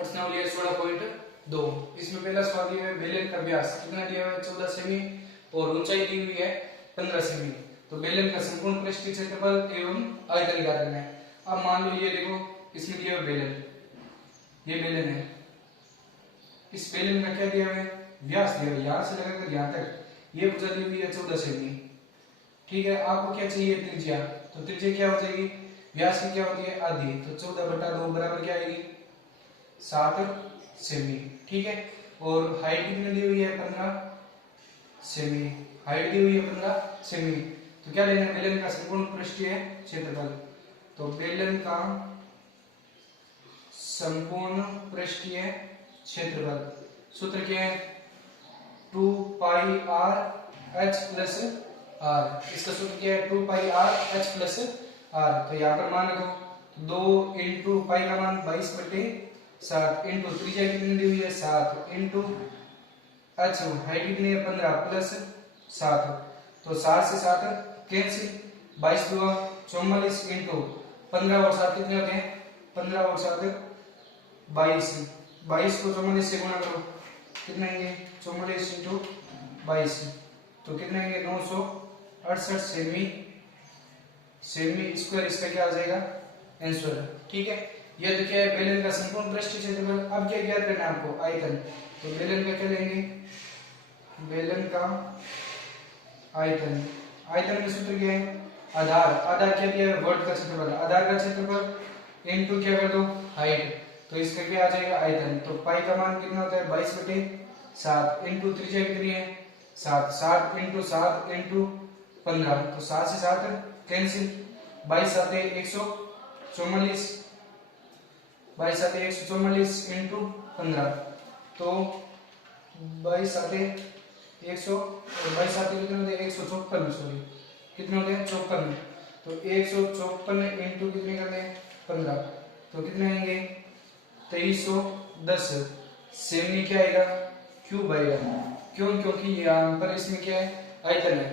प्रश्न लिया 16.2। इसमें पहला सवाल दिया है बेलन का व्यास कितना दिया हुआ है 14 सेमी और ऊंचाई दी हुई है 15 सेमी। तो बेलन का संपूर्ण पृष्ठीय क्षेत्रफल एवं आयतन ज्ञात करना है। अब मान लो ये देखो इसमें दिया हुआ बेलन, ये बेलन है, इस बेलन का क्या दिया हुआ है व्यास दिया हुआ है, यहां से लगाकर यहां तक, ये भुजा दी हुई है 14 सेमी। ठीक है, आपको क्या चाहिए त्रिज्या, तो त्रिज्या क्या हो जाएगी व्यास की क्या होती है आधी, तो 14/2 बराबर क्या आएगी 7 सेमी। ठीक है, और हाइट कितनी दी हुई है 15 सेमी, हाइट दी हुई है 15 सेमी। तो क्या लेना है बेलन का संपूर्ण पृष्ठीय क्षेत्रफल, तो बेलन का संपूर्ण पृष्ठीय क्षेत्रफल सूत्र क्या है 2 पाई r h प्लस r, इसका सूत्र क्या है 2 पाई r h प्लस r। तो यहाँ पर मान रखो 2 इंटू पाई का मान 22/7 इंटू त्रिज्या कितनी दी हुई है 7 इंटू h हाइट कितनी है 15 प्लस 7, तो 7 से 7 कैंसिल, 22 हुआ 44 इंटू 15 और 7 कितने होते हैं 15 और 7 22, 22 को 44 से गुणा करो कितने आएंगे 44 इंटू 22, तो कितने आएंगे 968 सेमी स्क्वायर, इसका क्या आ जाएगा आंसर। ठीक है, ये तो क्या है बेलन का संपूर्ण पृष्ठीय क्षेत्रफल। अब क्या ज्ञात करना है आपको आयतन, तो बेलन का क्या लेंगे बेलन का आयतन, आयतन का सूत्र क्या है आधार, आधार क्या दिया है वर्ग का क्षेत्रफल, आधार का क्षेत्रफल इनटू क्या कर दो हाइट, तो इसका क्या आ जाएगा आयतन। तो पाई का मान कितना होता है 22/7 इंटू त्रिज्या कितनी है 7, 7 इंटू 7 इंटू 15, तो 7 से 7 कैंसिल, 22 आते 144, 22 आते 144 इंटू 15, तो 22 आते 100 और 22 आते कितने होते हैं 154, सॉरी कितने होते हैं 54, तो 154 इंटू कितने करते हैं 15, तो कितने आएंगे 2310 सेमी क्या आएगा क्यूब आएगा। क्यों, क्योंकि यहाँ पर इसमें क्या है आयतन है।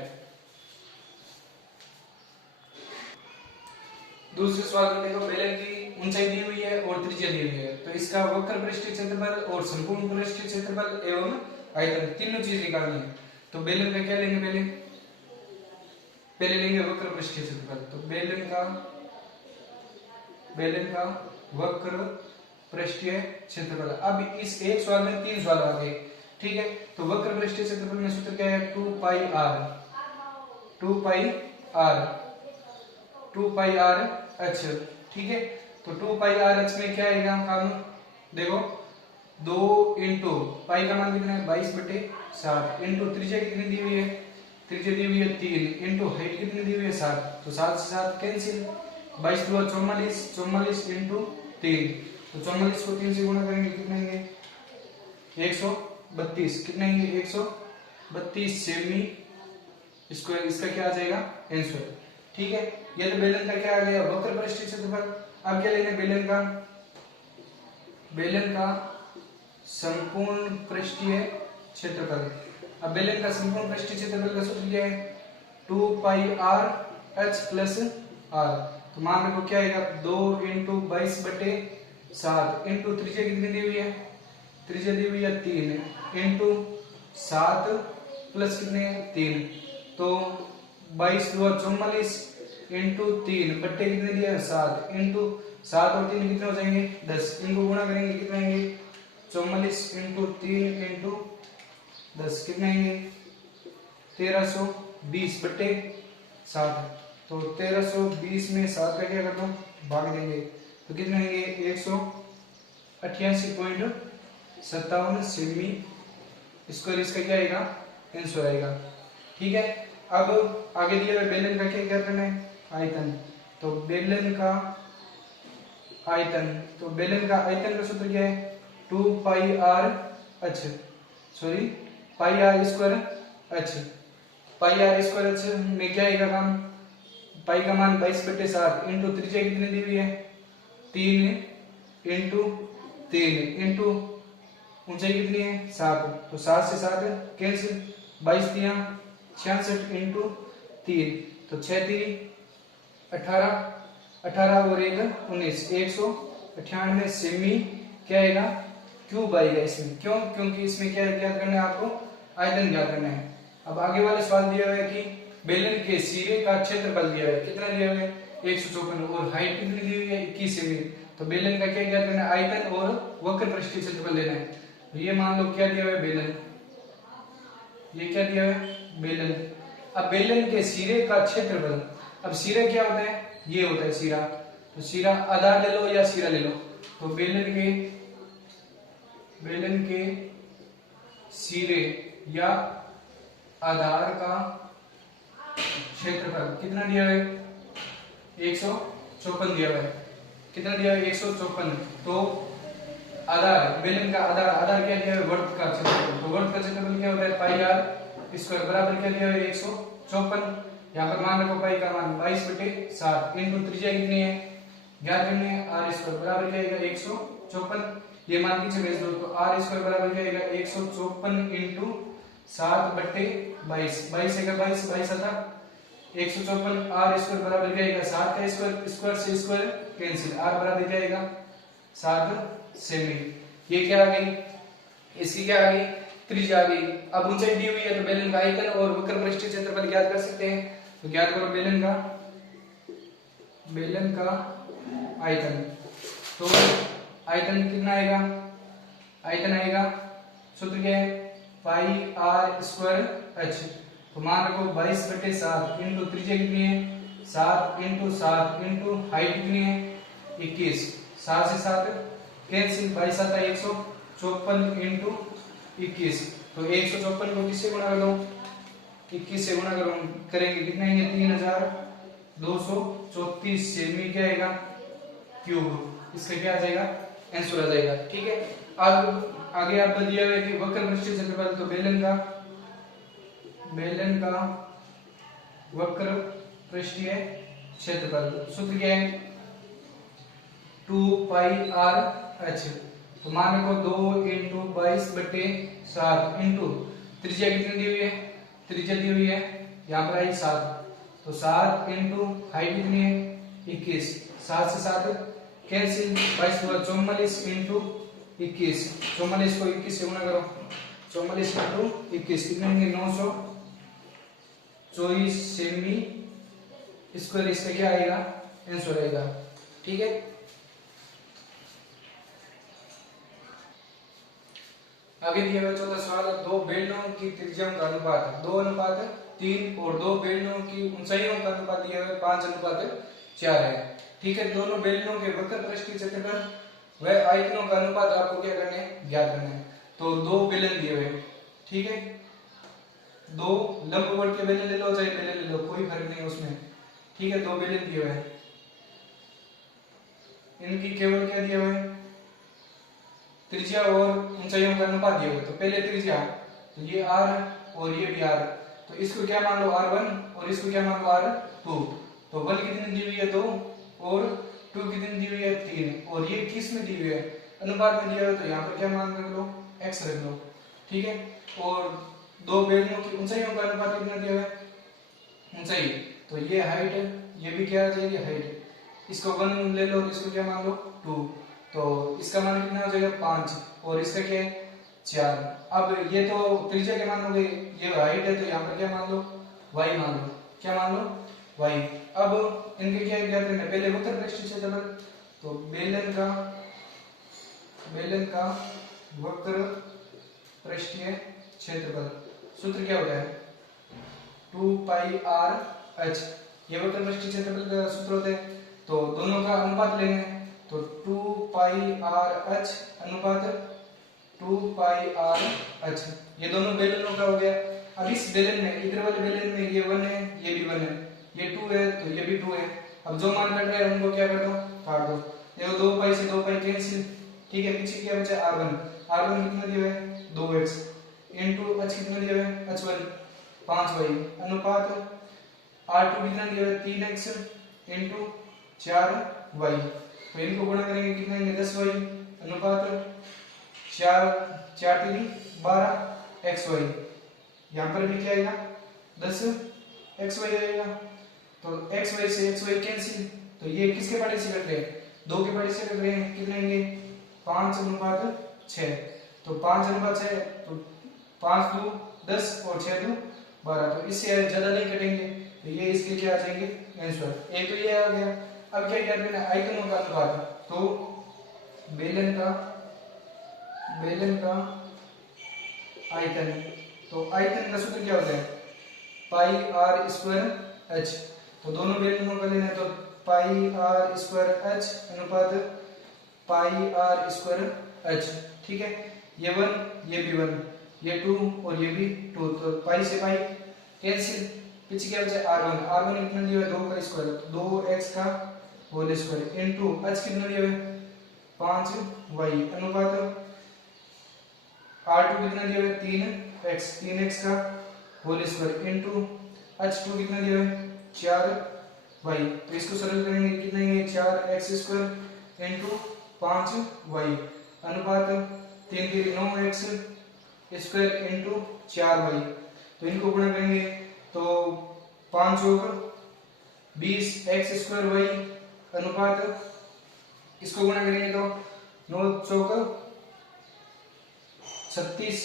दूसरे सवाल में देखो बेलन की ऊंचाई दी हुई है और त्रिज्या दी हुई है, तो इसका वक्र पृष्ठीय क्षेत्रफल और संपूर्ण पृष्ठीय क्षेत्रफल एवं आयतन तीनों चीज निकालनी है। तो बेलन का क्या लेंगे पहले लेंगे वक्र पृष्ठीय क्षेत्रफल, तो बेलन का वक्र पृष्ठीय क्षेत्रफल। अब इस एक सवाल में 3 सवाल आ गए। ठीक है, तो वक्र पृष्ठीय क्षेत्रफल में सूत्र क्या है 2 पाई r h। ठीक है, तो 2 पाई r h में क्या आएगा काम देखो 2 इंटू पाई का मान कितना है 22/7 इंटू त्रिज्या कितनी दी हुई है, त्रिज्या दी हुई है 3 इंटू हाइट कितनी दी हुई है 7, तो 7 से 7 कैंसिल, 22 हुआ 44, 44 इंटू 3, तो 44 को 3 से गुणा करेंगे कितने आएंगे 132, कितने आएंगे 132 सेमी स्क्वायर, इसका क्या आ जाएगा आंसर। ठीक है, ये तो बेलन का क्या आ गया वक्र पृष्ठीय क्षेत्रफल। अब क्या लेना है बेलन का संपूर्ण पृष्ठीय क्षेत्रफल। अब बेलन का संपूर्ण पृष्ठीय क्षेत्रफल का सूत्र क्या है 2 पाई r h प्लस r, तो मान रखो क्या आएगा 2 इंटू 22/7 इंटू त्रिज्या कितनी दी हुई है, त्रिज्या दी हुई है 3 इंटू 7 प्लस कितने 3, तो 22 हुआ 44 इंटू 3 बट्टे कितने दिया है 7 इंटू 7 और 3 कितने हो जाएंगे 10, इनको गुणा करेंगे कितने आएंगे 44 इंटू 3 इंटू 10 कितने आएंगे 1320/7, तो 1320 में 7 का क्या कर दो भाग देंगे, तो कितने आएंगे 188.57 सेमी स्क्वायर, इसका क्या आएगा आंसर आएगा। ठीक है, अब आगे दिया हुआ बेलन का क्या करना है आयतन, तो बेलन का आयतन का सूत्र क्या है 2 पाई r h, सॉरी पाई r स्क्वायर h, पाई r स्क्वायर h में क्या आएगा काम पाई का मान 22/7 इंटू त्रिज्या कितनी दी हुई है 3 इंटू 3 इंटू ऊंचाई कितनी है 7, तो 7 से 7 कैंसिल, 22 3 66 इंटू 3, तो 6 3 18 18 और 1 19, 198 सेमी क्या आएगा, क्यूब आएगा इसमें। क्यों? क्योंकि इसमें क्या ज्ञात करना है आपको, आयतन ज्ञात करना है। अब आगे वाले सवाल दिया हुआ है कि बेलन के सिरे का क्षेत्रफल दिया हुआ है, कितना दिया हुआ है 154, और हाइट कितनी दी हुई है 21 सेमी। तो बेलन का क्या ज्ञात करना है, आयतन और वक्र पृष्ठीय क्षेत्रफल लेना है। तो ये मान लो क्या दिया हुआ है, बेलन, ये क्या दिया हुआ है, बेलन। अब बेलन के सिरे का क्षेत्रफल, अब सिरा क्या होता है, ये होता है सिरा, तो सिरा आधार ले लो या सिरा ले लो। तो बेलन के सिरे या आधार का क्षेत्रफल कितना दिया है, 154 दिया हुआ है। कितना दिया है, 154। तो आधार, बेलन का आधार क्या दिया है, वर्त का क्षेत्रफल। तो वर्त का क्षेत्रफल क्या होता है, पाई आर स्क्वायर बराबर क्या दिया है, 154। यहाँ पर मान रखो पाई का मान 22/7 इनटू त्रिज्या कितनी है, ज्ञात करनी है, आर स्क्वायर बराबर क्या आएगा 154। ये मान पीछे भेज दो, तो आर स्क्वायर बराबर क्या आएगा 154 इनटू 7/22, 22 है 22 आता 154। आर स्क्वायर बराबर क्या आएगा 7 का स्क्वायर, स्क्वायर से स्क्वायर कैंसिल, आर बराबर क्या आएगा 7 सेमी। ये क्या आ गई, इसकी क्या आ गई, त्रिज्या आ गई। अब ऊंचाई दी हुई है तो बेलन का आयतन और वक्र पृष्ठीय क्षेत्रफल ज्ञात कर सकते हैं। तो ज्ञात करो बेलन का आयतन। तो आयतन कितना आएगा, आयतन आएगा, सूत्र क्या है, पाई आर स्क्वायर एच। तो मान रखो 22/7 इनटू त्रिज्या कितनी है 7 इनटू 7 इनटू हाइट कितनी है 21, 7 से 7 कैंसिल, 22 आता है 154 इनटू 21। तो 154 को किससे गुणा कर दो, 21 से गुणा करेंगे कितना है, 3234 सेमी क्या आएगा, क्यूब। इसका क्या आ जाएगा, आंसर आ जाएगा। ठीक है, अब आगे आपको दिया हुआ है कि वक्र पृष्ठीय क्षेत्रफल। तो बेलन का वक्र पृष्ठीय क्षेत्रफल सूत्र क्या है, 2 पाई आर एच। तो मान रखो 2 इंटू 22/7 इंटू त्रिज्या कितनी दी हुई है, त्रिज्या दी हुई है यहाँ पर आई 7, तो 7 इंटू हाइट कितनी है 21, 7 से 7 कैंसिल, 22 44 इंटू 21, 44 को 21 से गुणा करो, 44 इंटू 21 कितने होंगे 924 सेमी स्क्वायर। इसका क्या आएगा, आंसर आएगा। ठीक है, आगे दिया हुआ चौथा सवाल है, दो बेलनों की त्रिज्याओं का अनुपात 2:3 और दो बेलनों की ऊंचाइयों का अनुपात दिया हुआ 5:4 है। ठीक है, दोनों बेलनों के वक्र पृष्ठीय क्षेत्रफल व आयतनों का अनुपात आपको क्या करना है, ज्ञात करना है। तो दो बेलन दिए हुए, ठीक है, दो लंबवत के बेलन ले लो चाहे बेलन ले लो, कोई फर्क नहीं है उसमें। ठीक है, दो बेलन दिए हुए हैं, इनकी केवल क्या दिया हुआ है, त्रिज्या और ऊंचाइयों का अनुपात दिया हुआ है। तो पहले त्रिज्या, तो ये r और ये भी r, तो इसको क्या मान लो r1 और इसको क्या मान लो r2। तो 1 कितनी दी हुई है 2 और 2 कितनी दी हुई है 3, और ये किस में दी हुई है, अनुपात में दिया हुआ है। तो यहाँ पर क्या मान रख लो, x रख लो। ठीक है, और दो बेलनों की ऊंचाइयों का अनुपात कितना दिया हुआ है, ऊंचाई, तो ये हाइट है, ये भी क्या आ जाएगी हाइट, इसको 1 ले लो, इसको क्या मान लो 2, तो इसका मान कितना हो जाएगा 5 और इसका क्या है 4। अब ये तो त्रिज्या के मान हो गए, ये हाइट है, तो यहाँ पर क्या मान लो y मान लो, क्या मान लो y। अब इनके क्या ज्ञात करना है, पहले वक्र पृष्ठीय क्षेत्रफल। तो बेलन का वक्र पृष्ठीय क्षेत्रफल सूत्र क्या होता है, 2 पाई r h, ये वक्र पृष्ठीय क्षेत्रफल का सूत्र होता है। तो दोनों का अनुपात लेना है, तो 2 पाई आर एच अनुपात 2 पाई आर एच, ये दोनों बेलनों का हो गया। अब इस बेलन में, इधर वाले बेलन में ये 1 है, ये भी 1 है, ये 2 है, तो ये भी 2 है। अब जो मान कट रहे हैं उनको क्या कर दो, काट दो। देखो 2 पाई से 2 पाई कैंसिल। ठीक है, पीछे क्या बचा r1, r1 कितना दिया है 2x इनटू h कितना दिया है h1 5y अनुपात r2 कितना दिया है 3x इनटू 4y। तो इनको गुणा करेंगे कितना है 10y अनुपात 4 3 12 xy। यहाँ पर भी क्या आएगा 10xy आएगा। तो xy से xy कैंसिल, तो ये किसके पार्ट से कट रहे हैं, 2 के पार्ट से कट रहे हैं, कितने आएंगे 5:6, तो 5:6, तो 5 2 10 और 6 2 12, तो इससे ज्यादा नहीं कटेंगे, तो ये इसके लिए आ जाएंगे आंसर। एक तो ये आ गया। अब क्या ज्ञात करना है, आयतनों का अनुपात। तो बेलन का आयतन, तो आयतन का सूत्र क्या होता है, पाई आर स्क्वायर एच। तो दोनों बेलनों का लेना है, तो पाई आर स्क्वायर एच अनुपात पाई आर स्क्वायर एच, ठीक है। ये 1, ये भी 1, ये 2 और ये भी 2, तो पाई से पाई कैंसिल, पीछे क्या बचा r1, r1 कितना दिया है 2 का स्क्वायर, तो 2x का होल स्क्वायर इनटू h कितना दिया है 5y अनुपात r2 कितना दिया है 3x, 3x का होल स्क्वायर इनटू h2 कितना दिया है 4y, तो इसको सरल करेंगे कितना है 4x स्क्वायर इनटू 5y अनुपात 3 3 9x स्क्वायर इनटू 4y, तो इनको गुणा करेंगे तो 5 × 20 x स्क्वायर y अनुपात इसको गुणा करेंगे तो 9 × 36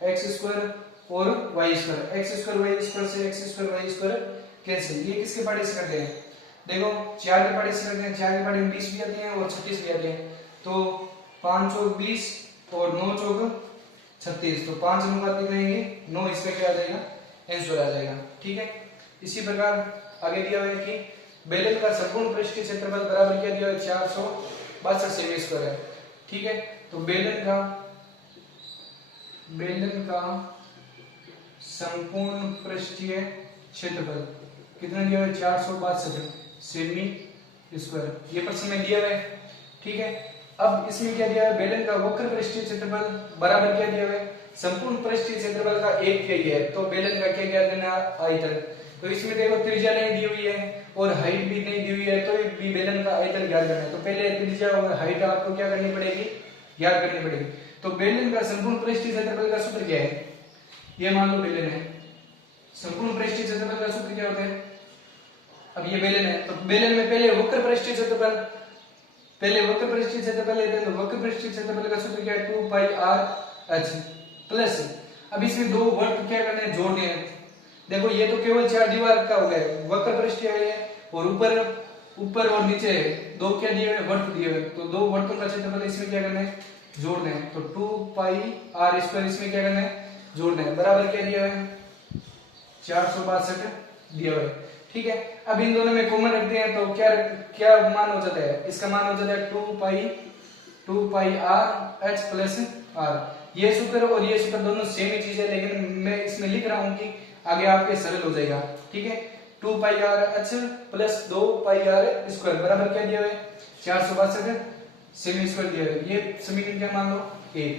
x स्क्वायर और y square, x square y square से x square y square cancel. ये किसके पार्ट से करते हैं, देखो 4 के पार्ट से करते हैं, 4 के पार्ट में 20 भी आते हैं और 36 भी आते हैं, तो 5 × 20 और 9 × 36, तो 5 अनुपात कितना है 9, इसका क्या आ जाएगा आंसर आ जाएगा, ठीक है। इसी प्रकार आगे दिया हुआ है कि बेलन का संपूर्ण पृष्ठीय क्षेत्रफल बराबर क्या दिया है 462 सेमी स्क्वायर है, ठीक है। तो बेलन का संपूर्ण पृष्ठीय क्षेत्रफल कितना दिया है 462 सेमी स्क्वायर, ये प्रश्न में दिया हुआ है, ठीक है। अब इसमें क्या दिया है, बेलन का वक्र पृष्ठीय क्षेत्रफल बराबर क्या दिया हुआ है संपूर्ण पृष्ठीय क्षेत्रफल का 1/3 है, तो बेलन का क्या ज्ञात करना आयतन। तो इसमें देखो त्रिज्या नहीं दी हुई है और हाइट भी नहीं दी हुई है, तो भी बेलन का आयतन ज्ञात करना है, तो पहले त्रिज्या और हाइट आपको क्या करनी पड़ेगी ज्ञात करनी पड़ेगी। तो बेलन का संपूर्ण पृष्ठीय क्षेत्रफल का सूत्र क्या है, ये मान लो बेलन है, संपूर्ण पृष्ठीय क्षेत्रफल का सूत्र क्या होता है, अब ये बेलन है, तो बेलन में पहले वक्र पृष्ठीय क्षेत्रफल लेते हैं, तो वक्र पृष्ठीय क्षेत्रफल का सूत्र क्या है 2 पाई r h प्लस, अब इसमें दो वर्ग क्या करने हैं जोड़ने हैं, देखो ये तो केवल 4 दीवार का हो गया, वक्र पृष्ठीय है और ऊपर और नीचे दो क्या दिए हुए वर्त दिए हुए, तो दो वर्तों का क्षेत्रफल इसमें क्या करना है जोड़ना है, तो 2 पाई r स्क्वायर इसमें क्या करना है जोड़ना है, बराबर क्या दिया हुआ है 462 दिया हुआ है, ठीक है। अब इन दोनों में कॉमन रखते हैं तो क्या मान हो जाता है, इसका मान हो जाता है 2 पाई r h प्लस r, ये सूत्र और ये सूत्र दोनों सेम ही चीज है, लेकिन मैं इसमें लिख रहा हूं कि आगे आपके सरल हो जाएगा, ठीक है। 2 पाई r h प्लस 2 पाई r स्क्वायर बराबर क्या दिया हुआ है 462 सेमी स्क्वायर दिया हुआ है, ये समीकरण क्या मान लो 1,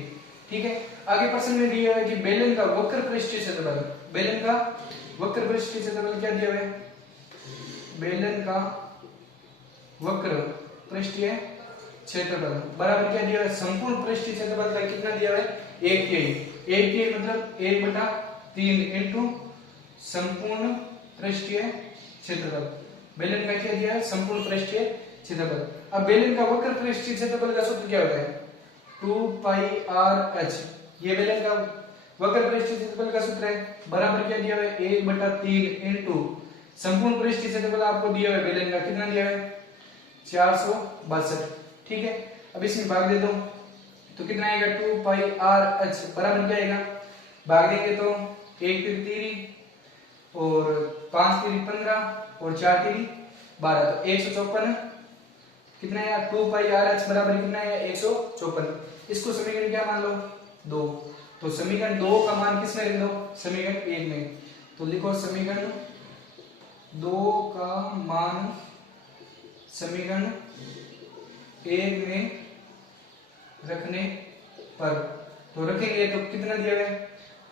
ठीक है। आगे प्रश्न में दिया है कि बेलन का वक्र पृष्ठीय क्षेत्रफल, बेलन का वक्र पृष्ठीय क्षेत्रफल क्या दिया हुआ है, बेलन का वक्र पृष्ठीय क्षेत्रफल बराबर क्या दिया है संपूर्ण पृष्ठीय क्षेत्रफल का कितना दिया हुआ है 1/3 मतलब 1/3 इनटू संपूर्ण पृष्ठीय क्षेत्रफल, बेलन का क्या दिया है संपूर्ण पृष्ठीय क्षेत्रफल। अब बेलन का वक्र पृष्ठीय क्षेत्रफल का सूत्र क्या होता है 2 पाई r h, ये बेलन का वक्र पृष्ठीय क्षेत्रफल का सूत्र है, बराबर क्या दिया हुआ है 1/3 इनटू संपूर्ण पृष्ठीय क्षेत्रफल आपको दिया हुआ है बेलन का कितना दिया है 462, ठीक है। अब इसमें भाग दे दो तो कितना आएगा 2 पाई r h बराबर क्या आएगा, भाग देंगे तो 1 3 और 5 3 15 और 4 3 12, तो 154 कितना है 2 पाई r h बराबर कितना है 154, इसको समीकरण क्या मान लो 2, तो समीकरण 2 का मान किस में रख दो समीकरण 1 में, तो लिखो समीकरण 2 का मान समीकरण 1 में रखने पर, तो रखेंगे तो कितना दिया है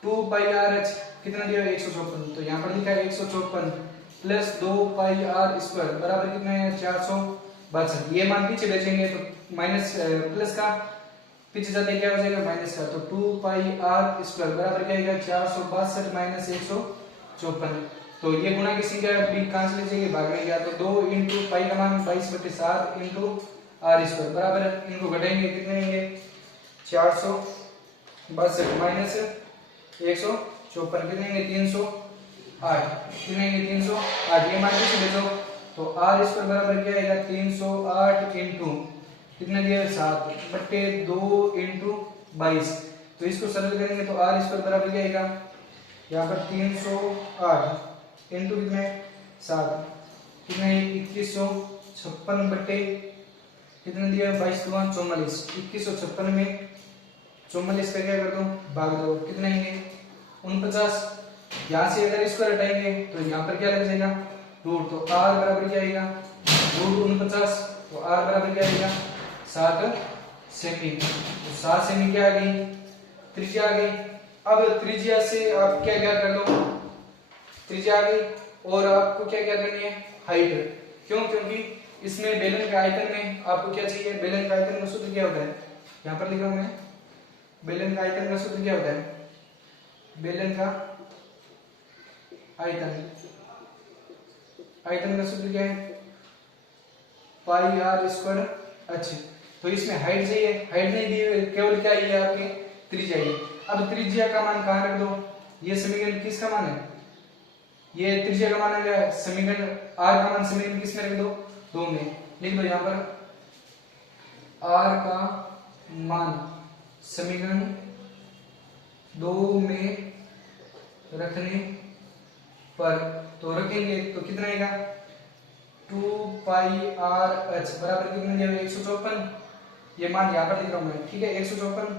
2 पाई r h कितना दिया है 154, तो यहाँ पर लिखा है 154 प्लस 2 पाई r स्क्वायर बराबर कितना है 462, ये मान पीछे भेजेंगे तो माइनस प्लस का पीछे जाते क्या हो जाएगा माइनस का, तो 2 पाई r स्क्वायर बराबर क्या आएगा 462 माइनस 154, तो ये गुणा की संख्या भी कहां से लीजिएगा भाग में गया, तो 2 इंटू पाई का मान 22/7 इंटू आर स्क्वायर बराबर इनको घटाएंगे कितने आएंगे 462 माइनस 154 कितने आएंगे 308 कितने आएंगे 308 ये मान के ले लो तो आर स्क्वायर बराबर क्या आएगा 308 इंटू कितना दिया 7/2 इंटू 22 तो इसको सरल करेंगे तो आर स्क्वायर बराबर क्या आएगा यहाँ पर 308 इंटू कितने 7 कितने 2156 बट्टे कितने दिया 22 दूना 44 2156 में 44 का क्या कर दो भाग दो कितने आएंगे 49 यहाँ से अगर स्क्वायर हटाएंगे तो यहाँ पर क्या लग जाएगा रूट तो आर बराबर क्या आएगा रूट 49 तो आर बराबर क्या आएगा 7 सेमी तो 7 सेमी क्या आ गई त्रिज्या आ गई। अब त्रिज्या से आप क्या क्या कर लो त्रिज्या आ गई और आपको क्या क्या करनी है हाइट क्यों क्योंकि इसमें बेलन के आयतन में आपको क्या चाहिए बेलन का आयतन का सूत्र क्या होता है यहाँ पर लिखा हूं मैं बेलन का आयतन का सूत्र क्या होता है बेलन का आयतन आयतन का सूत्र क्या है पाई आर स्क्वायर अच्छे तो इसमें हाइट चाहिए हाइट नहीं दी हुई केवल क्या ये आपके त्रिज्या है। अब त्रिज्या का मान कहां रख दो ये समीकरण किसका मान है ये त्रिज्या का मान आ गया समीकरण आर का मान समीकरण किस में रख दो 2 में लिख दो यहाँ पर आर का मान समीकरण 2 में रखने पर तो रखेंगे तो कितना आएगा 2 पाई आर एच बराबर कितने दिया 154 ये मान यहाँ पर लिख रहा हूं मैं ठीक है 154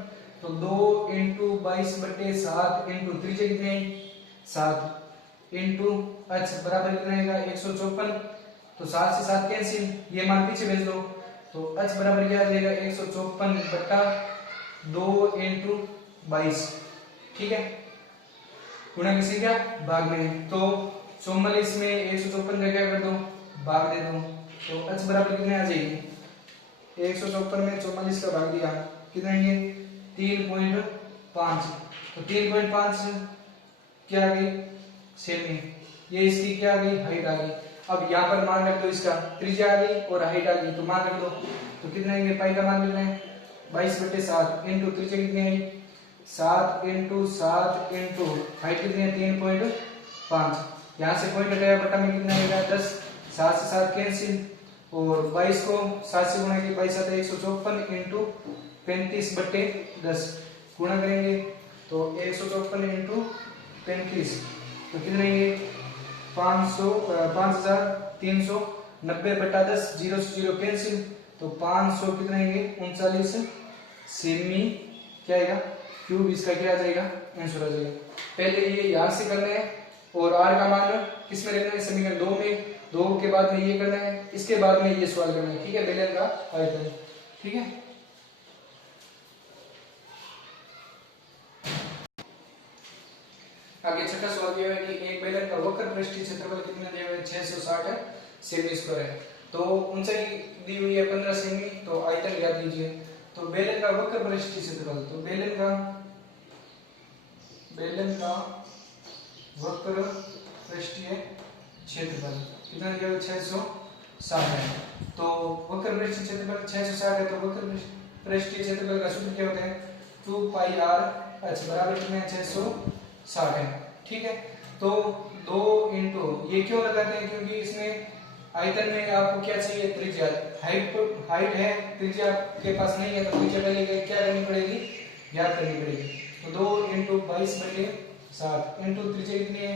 तो 2 इंटू 22/7 इंटू त्रिज्या कितनी आई 7 इंटू एच बराबर कितना आएगा 154 तो 7 से 7 कैंसिल ये मान पीछे भेज दो तो h बराबर क्या आ जाएगा 154/2 इंटू 22 ठीक है गुणा की संख्या भाग में तो 44 में 154 का क्या कर दो भाग दे दो तो h बराबर कितने आ जाएगी 154 में 44 का भाग दिया कितने आएंगे 3.5 तो 3.5 क्या आ गई सेमी ये इसकी क्या आ गई हाइट आ गई। अब यहाँ पर मान रख दो इसका त्रिज्या आ गई और हाइट आ गई तो मान रख दो तो कितने आएंगे पाई का मान कितना है 22/7 इंटू त्रिज्या कितनी आई 7 इंटू 7 इंटू हाइट कितनी है 3.5 यहाँ से पॉइंट हटाया बटा में कितना आएगा 10 7 से 7 कैंसिल और 22 को 7 से गुणा किया 22 आता है 154 इंटू 35/10 गुणा करेंगे तो 154 इंटू 35 तो कितने आएंगे 5390/10 0 से 0 कैंसिल तो 500 कितने आएंगे 39 सेमी क्या आएगा क्यूब इसका क्या आ जाएगा आंसर आ जाएगा। पहले ये यहां से करना है और आर का मान किस में रखना है समीकरण 2 में 2 के बाद में ये करना है इसके बाद में ये सवाल करना है ठीक है बेलन का आयतन ठीक है। आगे छठा सवाल दिया है कि एक बेलन का वक्र पृष्ठीय क्षेत्रफल कितना दिया हुआ है 660 सेमी स्क्वायर है तो ऊंचाई दी हुई है 15 सेमी तो आयतन ज्ञात कीजिए। तो बेलन का वक्र पृष्ठीय क्षेत्रफल तो बेलन का वक्र पृष्ठीय क्षेत्रफल कितना दिया हुआ 660 है तो वक्र पृष्ठीय क्षेत्रफल 660 है तो वक्र पृष्ठीय क्षेत्रफल का सूत्र क्या होता है 2 पाई आर एच बराबर कितना है 660 है ठीक है। तो 2 इंटू ये क्यों लगाते हैं क्योंकि इसमें आयतन में आपको क्या चाहिए त्रिज्या हाइट है त्रिज्या आपके पास नहीं है तो त्रिज्या पहले क्या करनी पड़ेगी ज्ञात करनी पड़ेगी तो 2 इंटू 22/7 इंटू त्रिज्या कितनी है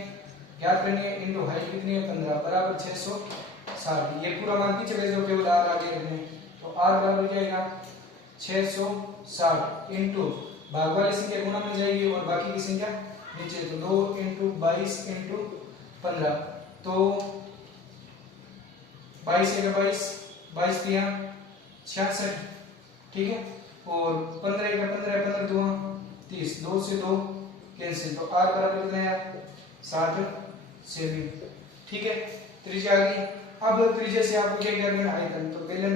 ज्ञात करनी है इंटू हाइट कितनी है 15 बराबर 660 ये पूरा मान पीछे भेज दो केवल आर आगे रखने तो आर बराबर क्या आएगा 660 इंटू भाग वाली संख्या गुणा में जाएगी और बाकी की संख्या नीचे तो 2 इंटू 22 इंटू 15 तो 22 का 22 दिया 66 ठीक है और 15 का 15 2 30 2 से 2 कैंसिल तो आर बराबर कितना है 7 सेमी ठीक है। त्रिज्या आ गई अब त्रिज्या से आपको क्या करना है आयतन तो बेलन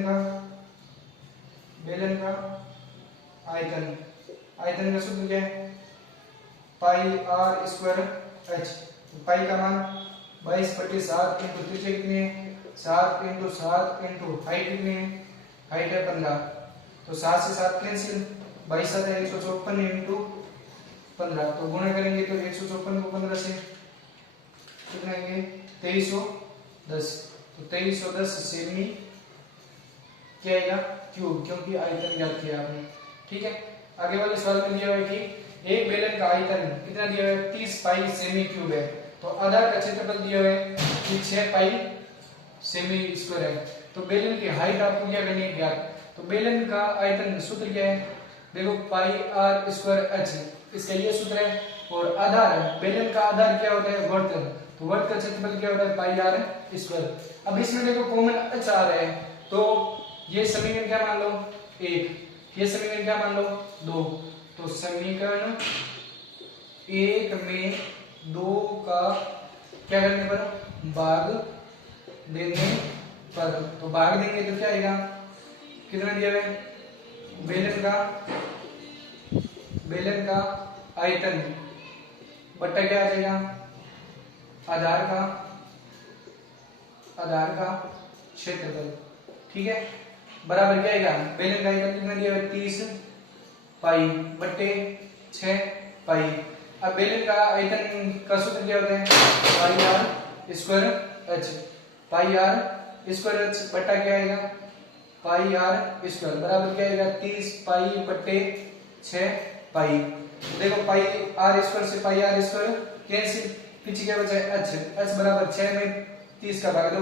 का आयतन का सूत्र क्या है पाई आर स्क्वायर एच पाई का मान 22/7 इंटू त्रिज्या कितनी है 7 इंटू 7 इंटू हाइट कितनी है हाइट है 15, तो 7 से 7 कैंसिल, 22 7 है 154 इंटू 15, तो गुणा करेंगे तो 154 को 15 से कितना आएंगे 2310, तो 2310 सेमी क्या आएगा क्यूब, क्योंकि आयतन ज्ञात किया आपने। ठीक है, आगे वाले सवाल में दिया हुआ है कि एक बेलन का आयतन कितना दिया हुआ है 30 पाई सेमी क्यूब है, तो आधार का क्षेत्रफल दिया हुआ है कि 6 पाई सेमी स्क्वायर है, तो बेलन की हाइट आपको क्या करनी है ज्ञात। तो बेलन का आयतन सूत्र क्या है, देखो पाई आर स्क्वायर एच, इसका ये सूत्र है। और आधार, बेलन का आधार क्या होता है वर्ग, तो वर्ग का क्षेत्रफल क्या होता है पाई आर स्क्वायर। अब इसमें देखो कॉमन एच आ रहा है, तो ये समीकरण क्या मान लो 1, ये समीकरण क्या मान लो 2, तो समीकरण 1 में 2 का क्या करने पर भाग देने पर, तो भाग देंगे तो क्या आएगा, कितना दिया है बेलन का आयतन बट्टा क्या आ जाएगा आधार का क्षेत्रफल। ठीक है, बराबर क्या आएगा, बेलन का आयतन कितना दिया है 30 पाई बट्टे 6 पाई। अब बेलन का आयतन का सूत्र क्या होता है pi r square h, pi r square h बट्टा क्या आएगा पाई आर स्क्वायर, बराबर क्या आएगा 30 पाई बट्टे 6 पाई। तो देखो पाई आर स्क्वायर से पाई आर स्क्वायर कैंसिल, पीछे क्या बचा है एच, एच बराबर 6 में 30 का भाग दो,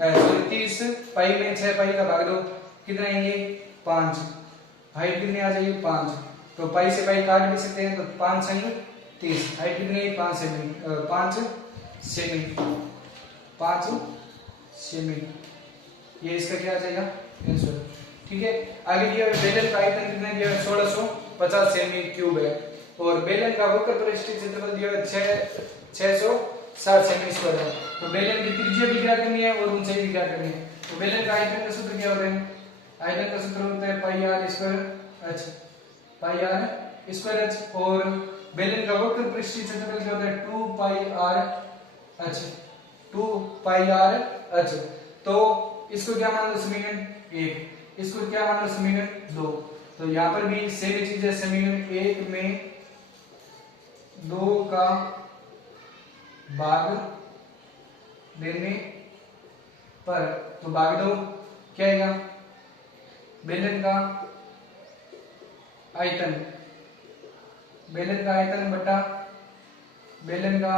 सॉरी 30 पाई में 6 पाई का भाग दो, कितना आएंगे 5, हाइट कितनी आ जाएगी 5, तो पाई से पाई काट भी सकते हैं, तो 5 संग 30, हाइट कितनी है 5 सेमी, ये इसका क्या आ जाएगा आंसर। ठीक है, आगे दिया है बेलन का आयतन कितना दिया है 1650 सेमी क्यूब है, और बेलन का वक्र पृष्ठीय क्षेत्रफल दिया है 660 सेमी स्क्वायर है, तो बेलन की त्रिज्या भी क्या करनी है और ऊंचाई भी क्या करनी है। तो बेलन का आयतन का सूत्र क्या होता है, आयतन का सूत्र होता है pi r square h, pi r square h, और बेलन का वक्र पृष्ठीय क्षेत्रफल क्या होता है 2 पाई आर एच, 2 पाई आर एच। तो इसको क्या मान लो समीकरण 1, इसको क्या मान लो समीकरण 2, तो यहां पर भी सेम चीज है, समीकरण 1 में 2 का भाग देने पर, तो भाग दो क्या आएगा बेलन का आयतन बटा बेलन का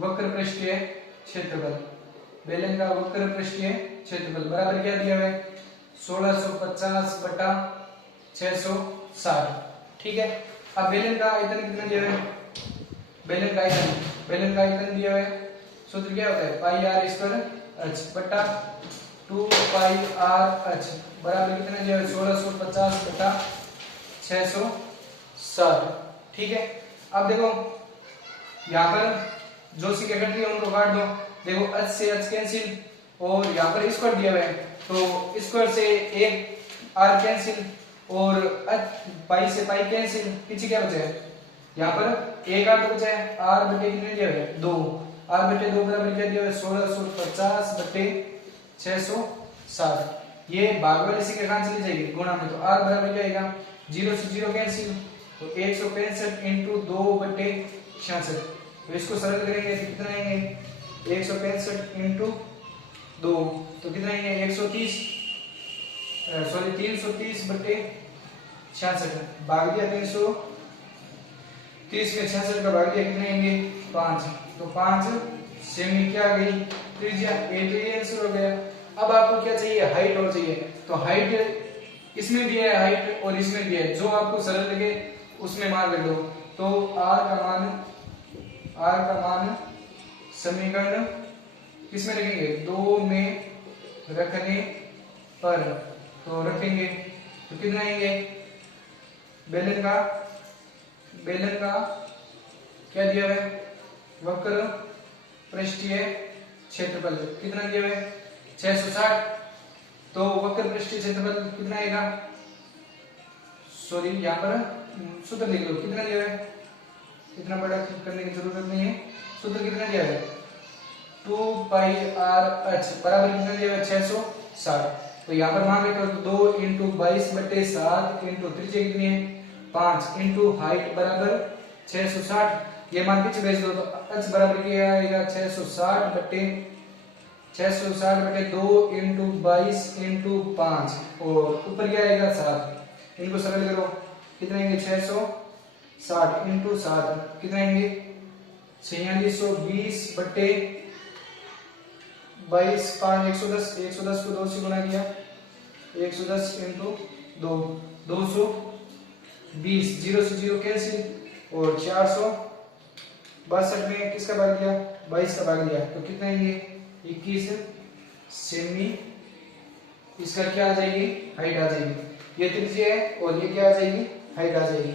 वक्र पृष्ठीय क्षेत्रफल, बेलन का वक्र पृष्ठीय क्षेत्रफल बराबर क्या दिया हुआ है 1650 बटा 660। ठीक है, अब बेलन का आयतन कितना दिया हुआ है, बेलन का आयतन दिया हुआ है, सूत्र क्या होता है पाई आर स्क्वायर एच बटा 2 पाई आर एच, बराबर कितना दिया हुआ है 1650 बटा 660। ठीक है, अब देखो यहाँ पर जो सीखे कट दिया उनको काट दो, देखो h से h कैंसिल, और यहाँ पर स्क्वायर दिया हुआ है, तो स्क्वायर से एक r कैंसिल, और पाई से पाई कैंसिल, पीछे क्या बचा है यहाँ पर एक r तो बचा है, r बटे कितने दिया हुआ है 2, r बटे 2 बराबर क्या दिया हुआ है 1650 बटे 660, ये भाग वाले से कहां चली जाएगी गुणा में, तो r बराबर क्या आएगा 0 से 0 कैंसिल, तो 165 इंटू 2 बटे 66, तो इसको सरल करेंगे तो कितना आएंगे 165 इंटू 2, तो कितना आएंगे 130, सॉरी 330 बटे 66, भाग दिया 330 में 66 का भाग दिया, कितने आएंगे 5, तो 5 सेमी क्या आ गई त्रिज्या, ये आंसर हो गया। अब आपको क्या चाहिए हाइट और चाहिए, तो हाइट इसमें भी है हाइट और इसमें भी है, जो आपको सरल लगे उसमें मान रख दो, तो r का मान समीकरण किसमें रखेंगे 2 में रखने पर, तो रखेंगे तो कितना आएंगे बेलन का क्या दिया हुआ है वक्र पृष्ठीय क्षेत्रफल कितना दिया हुआ है 660, तो वक्र पृष्ठीय क्षेत्रफल कितना आएगा, सॉरी यहाँ पर सूत्र लिख लो कितना दिया है, इतना बड़ा करने की जरूरत नहीं है, सूत्र कितना दिया है 2 पाई आर एच बराबर कितना दिया है 660, तो यहाँ पर मान लेते हो तो 2 इंटू 22/7 इंटू त्रिज्या कितनी है 5 इंटू हाइट बराबर 660। ये मान पीछे भेज दो तो h बराबर क्या आएगा 660/2 इंटू 22 इंटू 5 और ऊपर क्या आएगा 7। इनको सरल करो कितने आएंगे 660 इंटू 7 कितने आएंगे 4620/22 5 110 110 को 2 से गुना किया 110 इंटू 2 220 0 से 0 कैंसिल और 462 में किसका भाग दिया 22 का भाग दिया तो कितना आएंगे 21 सेमी। इसका क्या आ जाएगी हाइट आ जाएगी। ये त्रिज्या है और ये क्या आ जाएगी हाइट आ जाएगी।